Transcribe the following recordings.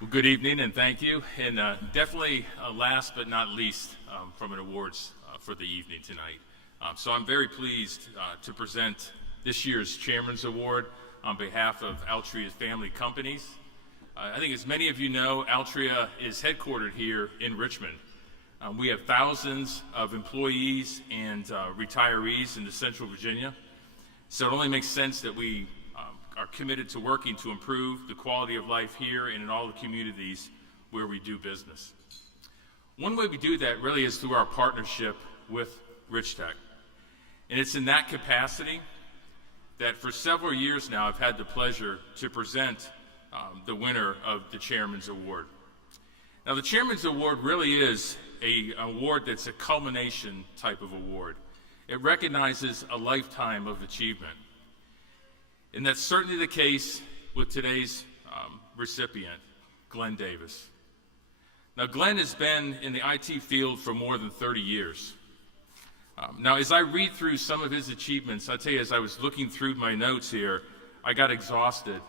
Well, good evening and thank you. And definitely last but not least from an awards for the evening tonight. So I'm very pleased to present this year's Chairman's Award on behalf of Altria Family Companies. I think as many of you know, Altria is headquartered here in Richmond. We have thousands of employees and retirees in Central Virginia. So it only makes sense that we are committed to working to improve the quality of life here and in all the communities where we do business. One way we do that really is through our partnership with rvatech. And it's in that capacity that for several years now I've had the pleasure to present the winner of the Chairman's Award. Now the Chairman's Award really is an award that's a culmination type of award. It recognizes a lifetime of achievement. And that's certainly the case with today's recipient, Glenn Davis. Now, Glenn has been in the IT field for more than 30 years. Now, as I read through some of his achievements, I tell you, as I was looking through my notes here, I got exhausted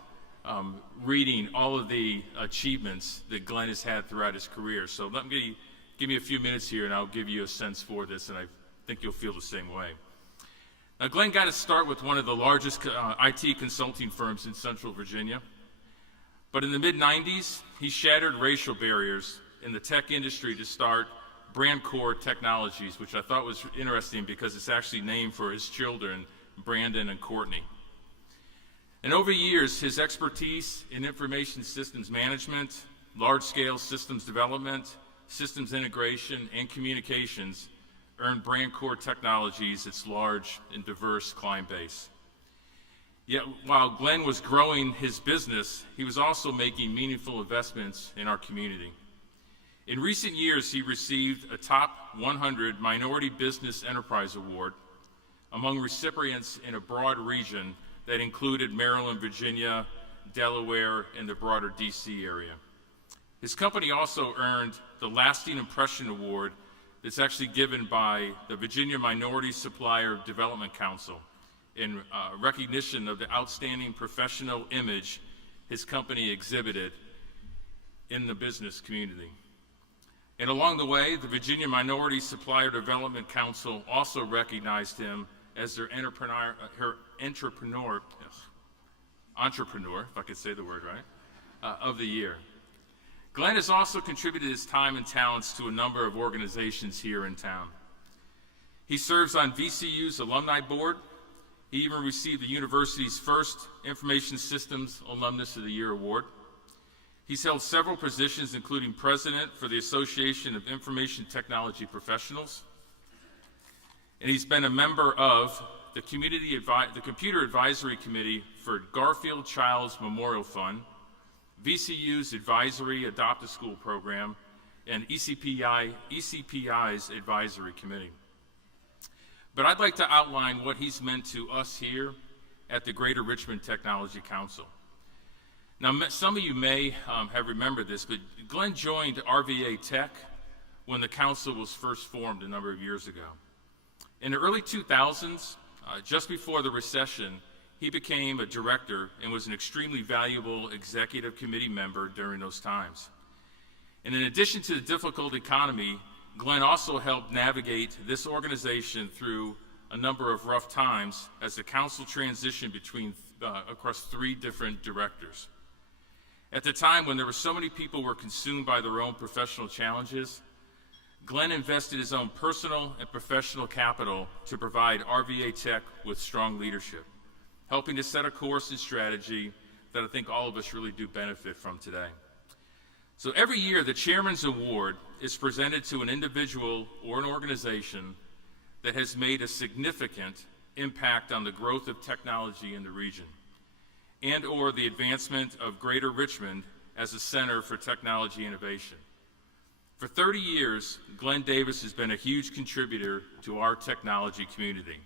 reading all of the achievements that Glenn has had throughout his career. So give me a few minutes here, and I'll give you a sense for this, and I think you'll feel the same way. Now, Glenn got to start with one of the largest IT consulting firms in Central Virginia. But in the mid-90s, he shattered racial barriers in the tech industry to start BrandCore Technologies, which I thought was interesting because it's actually named for his children, Brandon and Courtney. And over the years, his expertise in information systems management, large-scale systems development, systems integration, and communications earned BrandCore Technologies its large and diverse client base. Yet while Glenn was growing his business, he was also making meaningful investments in our community. In recent years, he received a Top 100 Minority Business Enterprise Award among recipients in a broad region that included Maryland, Virginia, Delaware, and the broader DC area. His company also earned the Lasting Impression Award that's actually given by the Virginia Minority Supplier Development Council in recognition of the outstanding professional image his company exhibited in the business community. And along the way, the Virginia Minority Supplier Development Council also recognized him as their entrepreneur, if I could say the word right, of the year. Glenn has also contributed his time and talents to a number of organizations here in town. He serves on VCU's Alumni Board. He even received the university's first Information Systems Alumnus of the Year Award. He's held several positions, including president for the Association of Information Technology Professionals. And he's been a member of the Computer Advisory Committee for Garfield Child's Memorial Fund, VCU's Advisory Adopt a School Program, and ECPI's Advisory Committee. But I'd like to outline what he's meant to us here at the Greater Richmond Technology Council. Now, some of you may have remembered this, but Glenn joined rvatech when the council was first formed a number of years ago. In the early 2000s, just before the recession, he became a director and was an extremely valuable executive committee member during those times. And in addition to the difficult economy, Glenn also helped navigate this organization through a number of rough times as the council transitioned across 3 different directors. At the time when there were so many people were consumed by their own professional challenges, Glenn invested his own personal and professional capital to provide rvatech with strong leadership, helping to set a course and strategy that I think all of us really do benefit from today. So every year, the Chairman's Award is presented to an individual or an organization that has made a significant impact on the growth of technology in the region and or the advancement of Greater Richmond as a center for technology innovation. For 30 years, Glenn Davis has been a huge contributor to our technology community.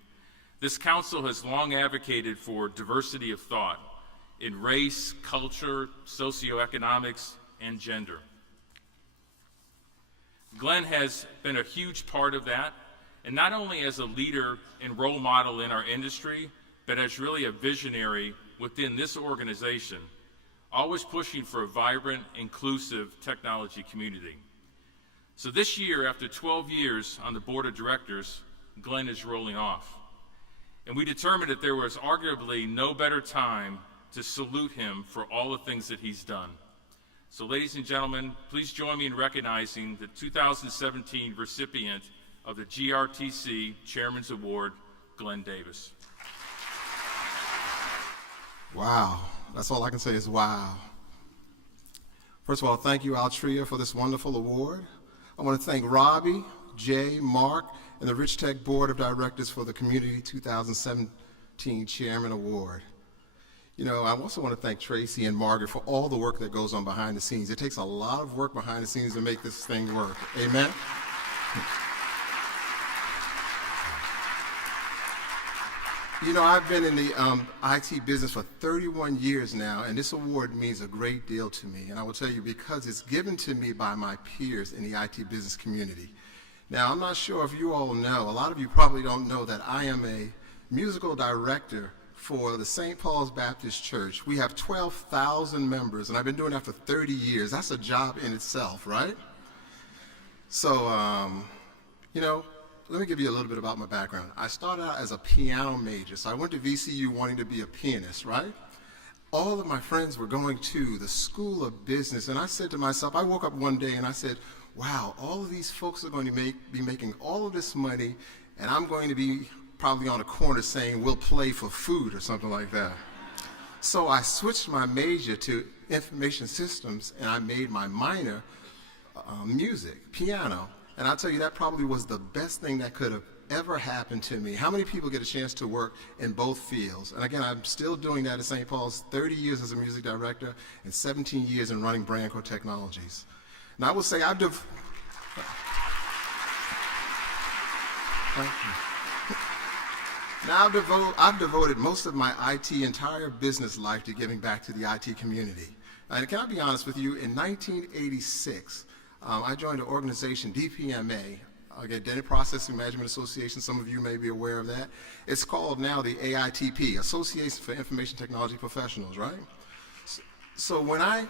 This council has long advocated for diversity of thought in race, culture, socioeconomics, and gender. Glenn has been a huge part of that, and not only as a leader and role model in our industry, but as really a visionary within this organization always pushing for a vibrant, inclusive technology community. So this year, after 12 years on the board of directors, Glenn is rolling off. And we determined that there was arguably no better time to salute him for all the things that he's done. So ladies and gentlemen, please join me in recognizing the 2017 recipient of the GRTC Chairman's Award, Glenn Davis. Wow, that's all I can say is wow. First of all, thank you, Altria, for this wonderful award. I want to thank Robbie, Jay, Mark, and the rvatech Board of Directors for the Community 2017 Chairman Award. You know, I also want to thank Tracy and Margaret for all the work that goes on behind the scenes. It takes a lot of work behind the scenes to make this thing work. Amen? You know, I've been in the IT business for 31 years now, and this award means a great deal to me. And I will tell you, because it's given to me by my peers in the IT business community. Now, I'm not sure if you all know, a lot of you probably don't know that I am a musical director for the St. Paul's Baptist Church. We have 12,000 members, and I've been doing that for 30 years. That's a job in itself, right? So, you know, let me give you a little bit about my background. I started out as a piano major, so I went to VCU wanting to be a pianist, right? All of my friends were going to the School of Business, and I said to myself, I woke up one day and I said, wow, all of these folks are going to be making all of this money, and I'm going to be probably on a corner saying, we'll play for food or something like that. So I switched my major to information systems, and I made my minor music, piano. And I'll tell you, that probably was the best thing that could have ever happened to me. How many people get a chance to work in both fields? And again, I'm still doing that at St. Paul's, 30 years as a music director and 17 years in running Brandco Technologies. And I will say Thank you. Now I've devoted most of my entire business life to giving back to the IT community. And can I be honest with you, in 1986, I joined an organization, DPMA, Data Processing Management Association. Some of you may be aware of that. It's called now the AITP, Association for Information Technology Professionals, right? So when I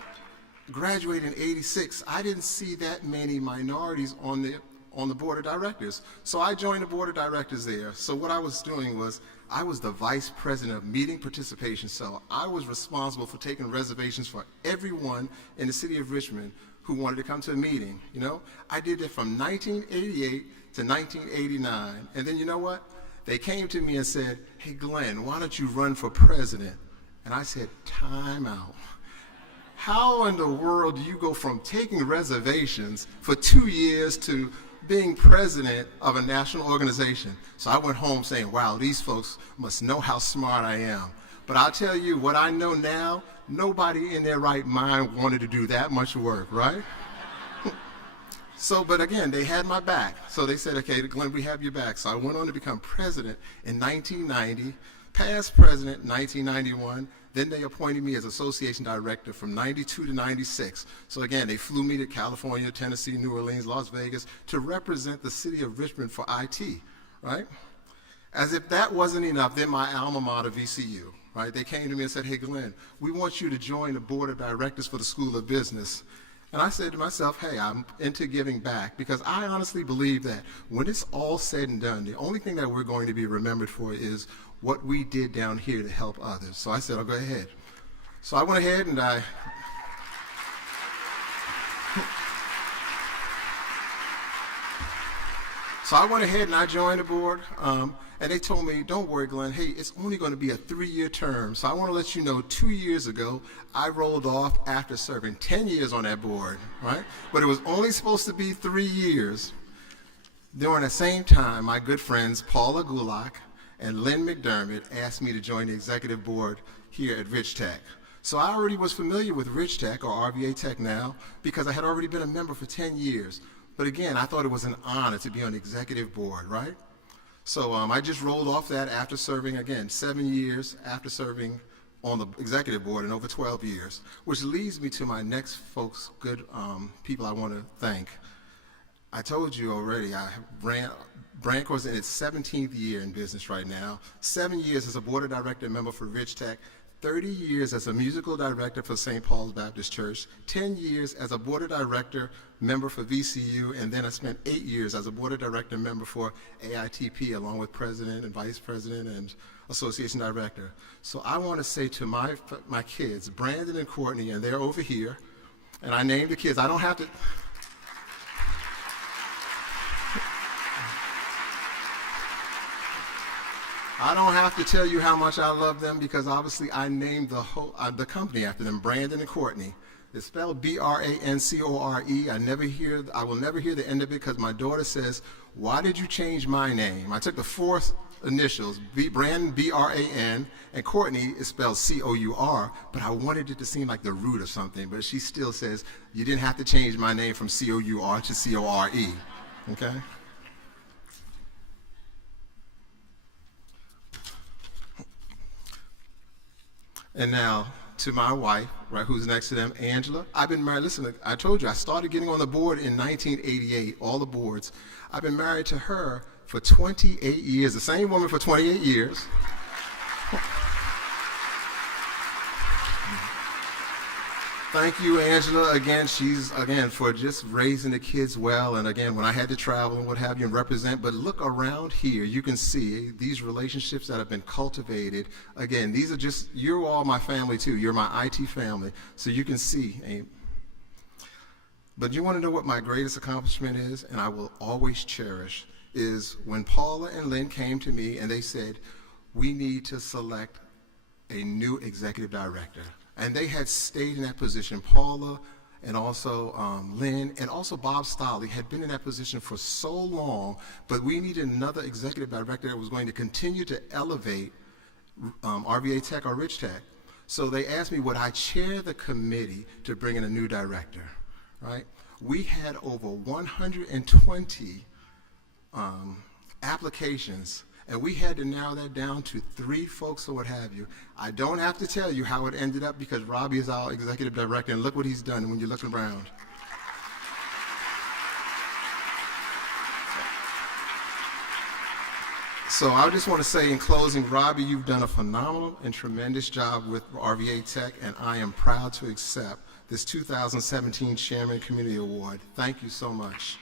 graduated in '86, I didn't see that many minorities on the board of directors. So I joined the board of directors there. So what I was doing was, I was the vice president of meeting participation. So I was responsible for taking reservations for everyone in the city of Richmond who wanted to come to a meeting, you know? I did that from 1988 to 1989. And then you know what? They came to me and said, hey Glenn, why don't you run for president? And I said, time out. How in the world do you go from taking reservations for 2 years to being president of a national organization? So I went home saying, wow, these folks must know how smart I am. But I'll tell you what I know now, nobody in their right mind wanted to do that much work, right? So, but again, they had my back. So they said, okay, Glenn, we have your back. So I went on to become president in 1990, past president in 1991. Then they appointed me as association director from 92 to 96. So again, they flew me to California, Tennessee, New Orleans, Las Vegas to represent the city of Richmond for IT, right? As if that wasn't enough, then my alma mater, VCU, right? They came to me and said, hey Glenn, we want you to join the board of directors for the School of Business. And I said to myself, hey, I'm into giving back, because I honestly believe that when it's all said and done, the only thing that we're going to be remembered for is what we did down here to help others. So I said, I'll go ahead. So I went ahead and I joined the board, and they told me, don't worry, Glenn, hey, it's only going to be a 3-year term. So I want to let you know, 2 years ago, I rolled off after serving 10 years on that board, right? But it was only supposed to be 3 years. During the same time, my good friends, Paula Gulak and Lynn McDermott, asked me to join the executive board here at rvatech. So I already was familiar with rvatech, or rvatech now, because I had already been a member for 10 years. But again, I thought it was an honor to be on the executive board, right? So I just rolled off that after serving, again, 7 years after serving on the executive board in over 12 years, which leads me to my next folks, good people I want to thank. I told you already, I ran Brand Corps in its 17th year in business right now, 7 years as a board of director member for rvatech, 30 years as a musical director for St. Paul's Baptist Church, 10 years as a board of director member for VCU, and then I spent 8 years as a board of director member for AITP, along with president and vice president and association director. So I want to say to my kids, Brandon and Courtney, and they're over here, and I named the kids. I don't have to. I don't have to tell you how much I love them because obviously I named the company after them, Brandon and Courtney. It's spelled B-R-A-N-C-O-R-E. I will never hear the end of it because my daughter says, "Why did you change my name?" I took the fourth initials, Brandon, B-R-A-N, and Courtney is spelled C-O-U-R, but I wanted it to seem like the root of something, but she still says, "You didn't have to change my name from C-O-U-R to C-O-R-E." Okay? And now to my wife, right, who's next to them, Angela. I've been married, listen, I told you, I started getting on the board in 1988, all the boards. I've been married to her for 28 years, the same woman for 28 years. Thank you, Angela, again, for just raising the kids well, and again, when I had to travel and what have you and represent, but look around here, you can see these relationships that have been cultivated. Again, these are just, you're all my family too, you're my IT family, so you can see. But you want to know what my greatest accomplishment is, and I will always cherish, is when Paula and Lynn came to me and they said, we need to select a new executive director. And they had stayed in that position. Paula and also Lynn and also Bob Stolley had been in that position for so long, but we needed another executive director that was going to continue to elevate rvatech or rvatech. So they asked me, would I chair the committee to bring in a new director, right? We had over 120 applications, and we had to narrow that down to 3 folks or what have you. I don't have to tell you how it ended up because Robbie is our executive director, and look what he's done when you look around. So I just want to say in closing, Robbie, you've done a phenomenal and tremendous job with rvatech, and I am proud to accept this 2017 Chairman Community Award. Thank you so much.